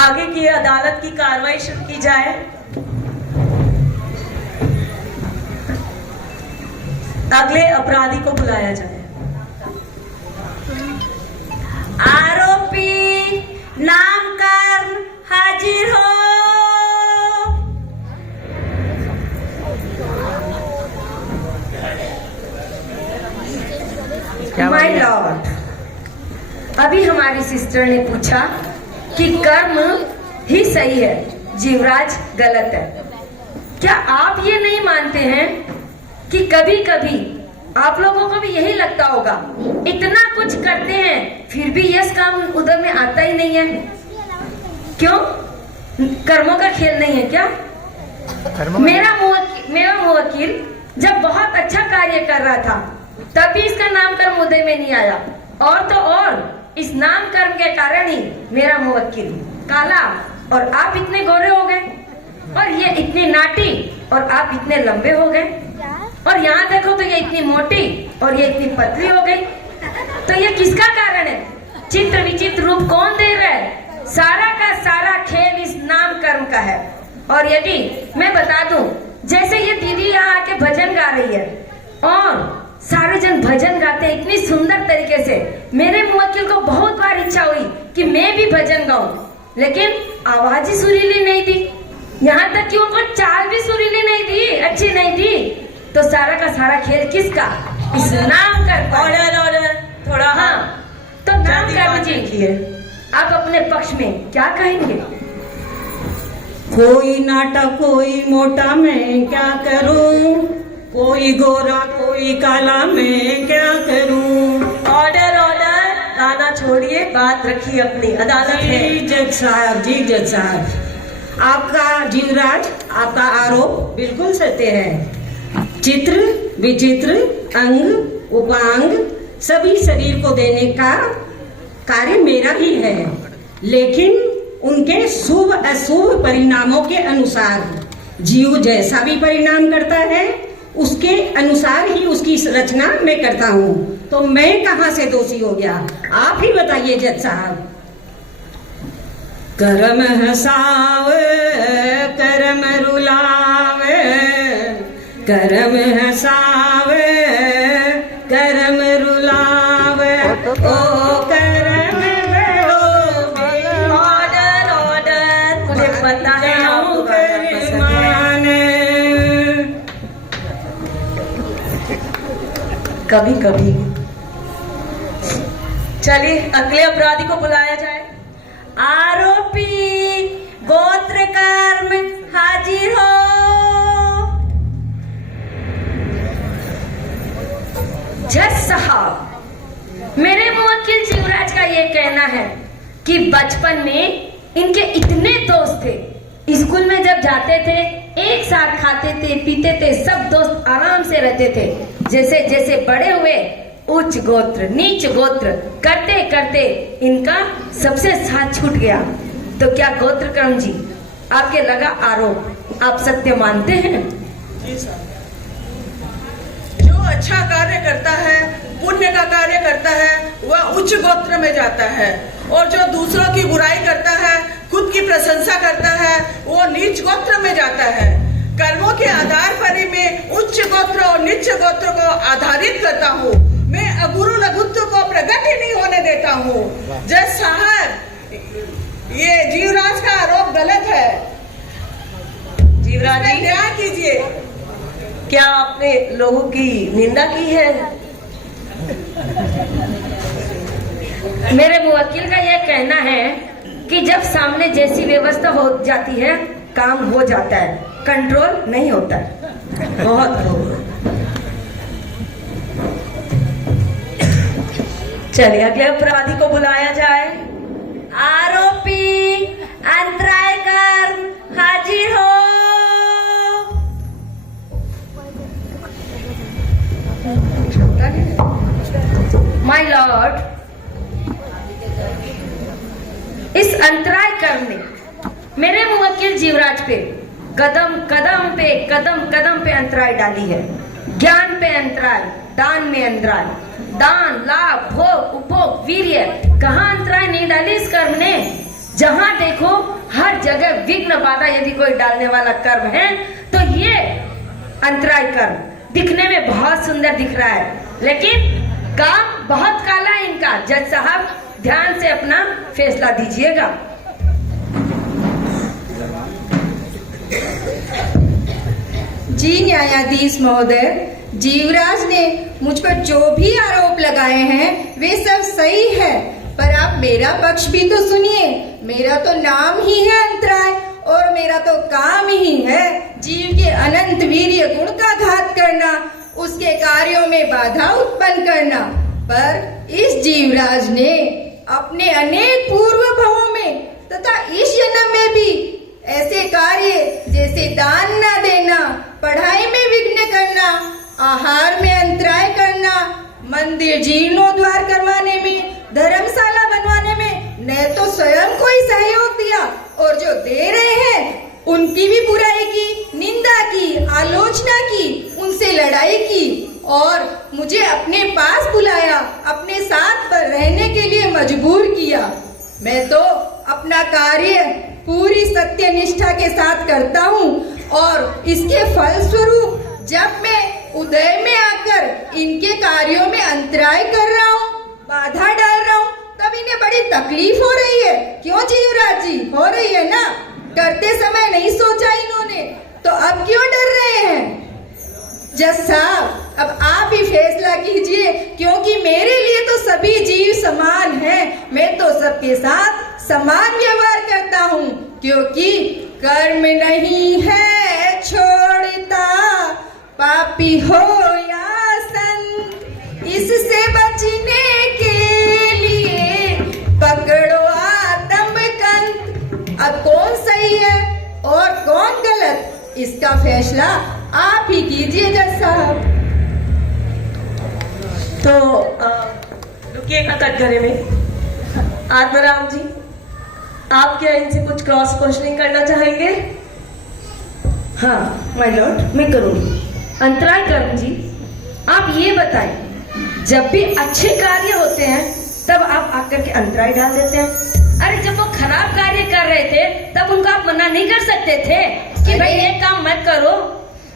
आगे की अदालत की कार्रवाई शुरू की जाए। अगले अपराधी को बुलाया जाए। आरोपी नामकर्म हाजिर हो। माय लॉर्ड, अभी हमारी सिस्टर ने पूछा कि कर्म ही सही है, जीवराज गलत है। क्या आप ये नहीं मानते हैं कि कभी कभी आप लोगों को भी यही लगता होगा, इतना कुछ करते हैं फिर भी यश काम उधर में आता ही नहीं है? क्यों? कर्मों का खेल नहीं है क्या? मेरा मुवक्किल जब बहुत अच्छा कार्य कर रहा था तब भी इसका नाम कर्म उदय में नहीं आया, और तो और इस नाम कर्म के कारण ही मेरा मुवक्किल काला और आप इतने गोरे हो गए, और ये इतनी नाटी और आप इतने लंबे हो गए, और यहाँ देखो तो ये इतनी मोटी और ये इतनी पतली हो गई। तो ये किसका कारण है? चित्र विचित्र रूप कौन दे रहा है? सारा का सारा खेल इस नाम कर्म का है। और यदि मैं बता दूं, जैसे ये दीदी यहाँ आके भजन गा रही है और सारे जन भजन गाते हैं इतनी सुंदर तरीके से, मेरे मुवक्किल को बहुत बार इच्छा हुई कि मैं भी भजन गाऊं, लेकिन आवाज ही सुरीली नहीं थी, यहाँ तक कि उनको चाल भी सुरीली नहीं थी, अच्छी नहीं थी। तो सारा का सारा खेल किसका? इस नाम कर्म। ऑर्डर थोड़ा। हाँ, तो नाम कर्म जी, आप अपने पक्ष में क्या कहेंगे? कोई नाटा कोई मोटा, मैं क्या करूं? कोई गोरा कोई काला, मैं क्या करूं? ऑर्डर गाना छोड़िए, बात रखिए अपनी, अदालत है। जी जज साहब, आपका जीवराज, आपका आरोप बिल्कुल सत्य है। चित्र विचित्र अंग उपांग सभी शरीर को देने का कार्य मेरा ही है, लेकिन उनके शुभ अशुभ परिणामों के अनुसार जीव जैसा भी परिणाम करता है उसके अनुसार ही उसकी रचना मैं करता हूँ। तो मैं कहाँ से दोषी हो गया? आप ही बताइए जज साहब। करम हसावे करम रुलावे, करम हसावे करम रुलावे, ओ करम ऑर्डर मुझे पता है आपको गाना पसंद है। कभी कभी। चलिए अगले अपराधी को बुलाया जाए। आरोपी गोत्र कर्म हाजिर हो। जज साहब, मेरे मुवक्किल जीवराज का ये कहना है कि बचपन में इनके इतने दोस्त थे, स्कूल में जब जाते थे एक साथ खाते थे पीते थे, सब दोस्त आराम से रहते थे। जैसे जैसे बड़े हुए उच्च गोत्र नीच गोत्र करते करते इनका सबसे साथ छूट गया। तो क्या गोत्र कर्म जी आपके लगा आरोप आप सत्य मानते हैं? जी सर, जो अच्छा कार्य करता है, पुण्य का कार्य करता है, वह उच्च गोत्र में जाता है, और जो दूसरों की बुराई करता है, खुद की प्रशंसा करता है, वो नीच गोत्र में जाता है। कर्मों के आधार पर ही मैं उच्च गोत्र और नीच गोत्र को आधारित करता हूँ। मैं अगुरु लघुत्व को प्रकट ही नहीं होने देता हूँ। जज साहब, ये जीवराज का आरोप गलत है। जीवराज जी क्या कीजिए? क्या आपने लोगों की निंदा की है? मेरे मुवक्किल का यह कहना है कि जब सामने जैसी व्यवस्था हो जाती है काम हो जाता है, कंट्रोल नहीं होता है। बहुत खूब। चलिए अगले अपराधी को बुलाया जाए। आरोपी अंतराय कर्म हाजिर हो। माय लॉर्ड, इस अंतराय कर्म ने मेरे मुवक्किल जीवराज पे कदम कदम पे अंतराय डाली है। ज्ञान पे अंतराय, दान में अंतराय, दान लाभ भोग उपभोग वीर्य, कहाँ अंतराय नहीं डाली इस कर्म ने? जहाँ देखो हर जगह विघ्न बाधा यदि कोई डालने वाला कर्म है तो ये अंतराय कर्म दिखने में बहुत सुंदर दिख रहा है, लेकिन काम बहुत काला है इनका। जज साहब ध्यान से अपना फैसला दीजिएगा। जी न्यायाधीश महोदय, जीवराज ने मुझ पर जो भी आरोप लगाए हैं वे सब सही है, पर आप मेरा पक्ष भी तो सुनिए। मेरा तो नाम ही है अंतराय और मेरा तो काम ही है जीव के अनंत वीर्य गुण का घात करना, उसके कार्यों में बाधा उत्पन्न करना। पर इस जीवराज ने अपने अनेक पूर्व भवों में तथा इस जन्म में भी ऐसे कार्य जैसे दान न देना, पढ़ाई में विघ्न करना, आहार में अंतराय करना, मंदिर जीर्णोद्धार करवाने में, धर्मशाला बनवाने में न तो स्वयं कोई सहयोग दिया और जो दे रहे हैं उनकी भी बुराई की, निंदा की, आलोचना की, उनसे लड़ाई की और मुझे अपने पास बुलाया, अपने साथ पर रहने के लिए मजबूर किया। मैं तो अपना कार्य पूरी सत्यनिष्ठा के साथ करता हूँ और इसके फलस्वरूप जब मैं उदय में आकर इनके कार्यों में अंतराय कर रहा हूँ, बाधा डाल रहा हूँ, तब इन्हें बड़ी तकलीफ हो रही है। क्यों जीवराज जी, हो रही है ना? करते समय नहीं सोचा इन्होंने, तो अब क्यों डर रहे हैं? जज साहब, अब आप ही फैसला कीजिए, क्योंकि मेरे लिए तो सभी जीव समान हैं। मैं तो सबके साथ समान व्यवहार करता हूँ, क्योंकि कर्म नहीं है छोड़ता, पापी हो या संत, इससे बचने के लिए पकड़ो आत्मकंत। अब कौन सही है और कौन गलत, इसका फैसला आप ही कीजिए जज साहब। तो रुकिएगा कटघरे में। आत्माराम जी, आप क्या इनसे कुछ क्रॉस क्वेश्चनिंग करना चाहेंगे? हाँ माय लॉर्ड, मैं करूंगी। अंतराय कर्म जी, आप ये बताएं, जब भी अच्छे कार्य होते हैं तब आप आकर के अंतराय डाल देते हैं। अरे जब वो खराब कार्य कर रहे थे तब उनको आप मना नहीं कर सकते थे कि भाई ये काम मत करो?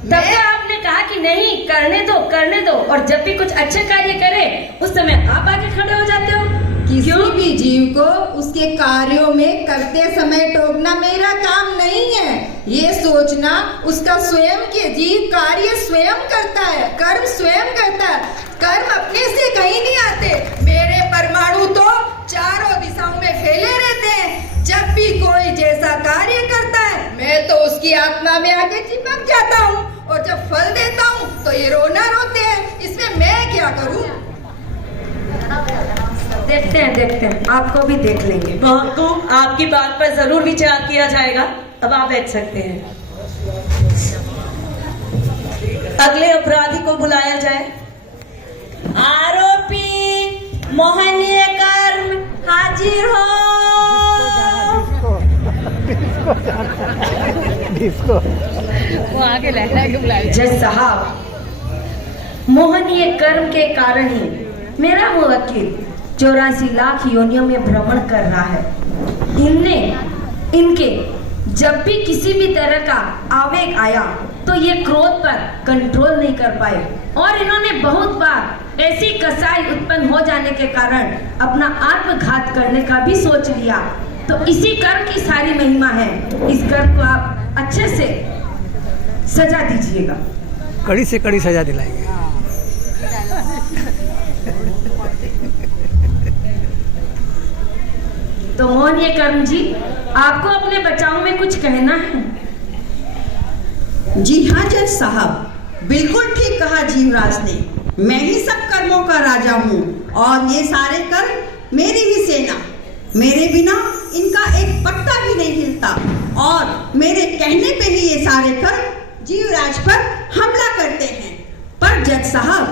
तब तो आपने कहा कि नहीं, करने दो, और जब भी कुछ अच्छे कार्य करे उस समय आप आके खड़े हो जाते हो। किसी भी जीव को उसके कार्यों में करते समय टोकना मेरा काम नहीं है। ये सोचना उसका स्वयं के जीव कार्य स्वयं करता है, कर्म स्वयं करता है, कर्म अपने से कहीं नहीं आते। मेरे परमाणु तो चारों दिशाओं में फैले रहते हैं। जब भी कोई जैसा कार्य करता है मैं तो उसकी आत्मा में आके चिपक जाता हूँ, और जब फल देता हूँ तो ये रोना रोते हैं। इसमें मैं क्या करूँ? देखते हैं, आपको भी देख लेंगे। तो आपकी बात पर जरूर विचार किया जाएगा। अब आप बैठ सकते हैं। अगले अपराधी को बुलाया जाए। आरोपी मोहनीय कर्म हाजिर हो। वो आगे बुलाया। जज साहब, मोहनीय कर्म के कारण ही मेरा मुवक्किल 84 लाख योनियों में भ्रमण कर रहा है। इनके जब भी किसी भी तरह का आवेग आया तो ये क्रोध पर कंट्रोल नहीं कर पाए, और इन्होंने बहुत बार ऐसी कसाई उत्पन्न हो जाने के कारण अपना आत्मघात करने का भी सोच लिया। तो इसी कर्म की सारी महिमा है। इस कर्म को आप अच्छे से सजा दीजिएगा। कड़ी से कड़ी सजा दिलाएंगे। तो मोहनीय कर्म जी, आपको अपने बचाव में कुछ कहना है? जी हाँ जज साहब, बिल्कुल ठीक कहा जीवराज ने। मैं ही सब कर्मों का राजा हूँ और ये सारे कर्म मेरी ही सेना। मेरे बिना इनका एक पत्ता भी नहीं हिलता, और मेरे कहने पे ही ये सारे कर्म जीवराज पर हमला करते हैं। पर जज साहब,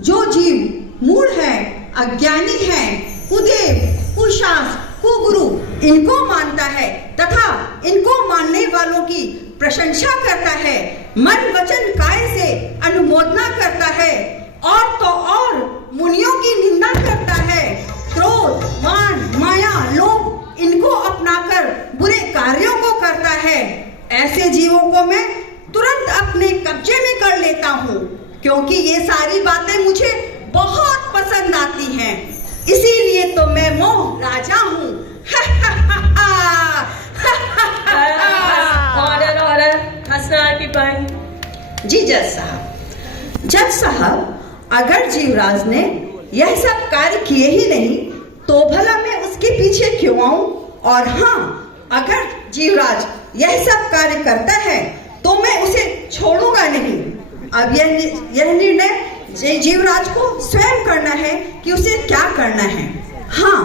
जो जीव मूढ़ है, अज्ञानी है, कुदेव, कुशास, कुगुरु इनको मानता है तथा इनको मानने वालों की प्रशंसा करता है, मन वचन काय से अनुमोदना करता है, और तो और मुनियों की निंदा करता है, क्रोध, मान, माया, लोभ इनको अपनाकर ऐसे जीवों को मैं तुरंत अपने कब्जे में कर लेता हूँ, क्योंकि ये सारी बातें मुझे बहुत पसंद आती हैं। इसीलिए तो मैं मोह राजा हूँ। ऑर्डर हंसना है पिपाई। जी जज साहब, अगर जीवराज ने यह सब कार्य किए ही नहीं तो भला मैं उसके पीछे क्यों आऊं? और हाँ, अगर जीवराज यह सब कार्य करता है तो मैं उसे छोड़ूंगा नहीं। अब यह निर्णय जीवराज को स्वयं करना है कि उसे क्या करना है। हाँ,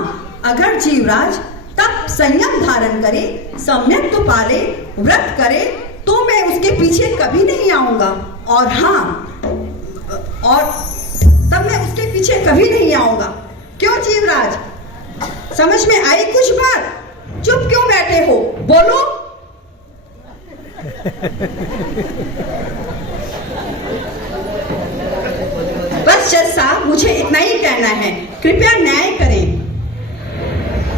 अगर जीवराज तब संयम धारण करे, सम्यक तो पाले, व्रत करे, तो मैं उसके पीछे कभी नहीं आऊंगा। और हाँ, और तब मैं उसके पीछे कभी नहीं आऊंगा। क्यों जीवराज, समझ में आई कुछ बात? चुप क्यों बैठे हो, बोलो। बस जज साहब, मुझे इतना ही कहना है, कृपया न्याय करें।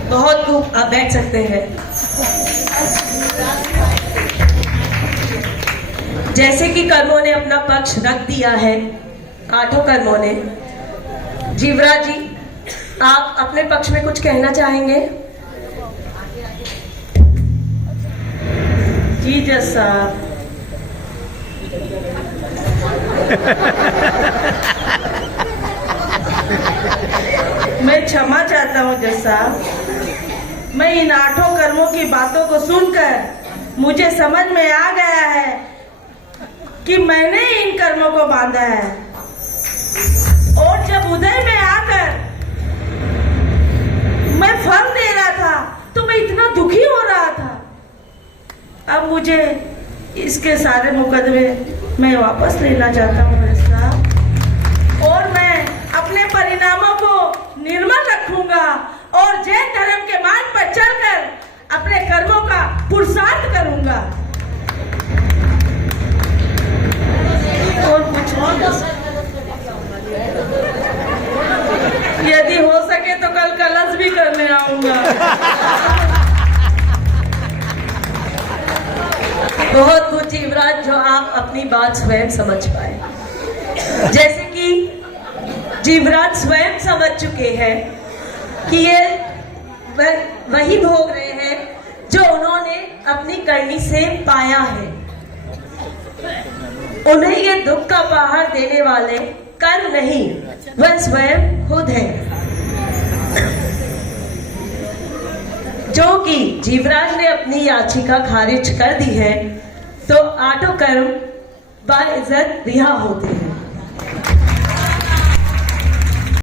बहुत खूब, आप बैठ सकते हैं। जैसे कि कर्मों ने अपना पक्ष रख दिया है, 8 कर्मों ने, जीवराज जी आप अपने पक्ष में कुछ कहना चाहेंगे? जी जज साहब, मैं क्षमा चाहता हूँ जज साहब। मैं इन 8 कर्मों की बातों को सुनकर मुझे समझ में आ गया है कि मैंने इन कर्मों को बांधा है। और जब उदय में आकर मैं फल दे रहा था तो मैं इतना दुखी हो रहा था। अब मुझे इसके सारे मुकदमे मैं वापस लेना चाहता हूँ जज साहब, और मैं अपने परिणामों को निर्मल रखूंगा और जैन धर्म के मार्ग पर चलकर अपने कर्मों का पुरुषार्थ करूंगा। और कुछ यदि हो सके तो कल कलश भी करने आऊंगा। बहुत कुछ जीवराज, जो आप अपनी बात स्वयं समझ पाए। जैसे कि जीवराज स्वयं समझ चुके हैं कि ये वही भोग रहे हैं जो उन्होंने अपनी करनी से पाया है। उन्हें ये दुख का पहाड़ देने वाले कर्म नहीं, वह स्वयं खुद है। जो कि जीवराज ने अपनी याचिका खारिज कर दी है, तो 8 कर्म बाइज्जत रिहा होते हैं।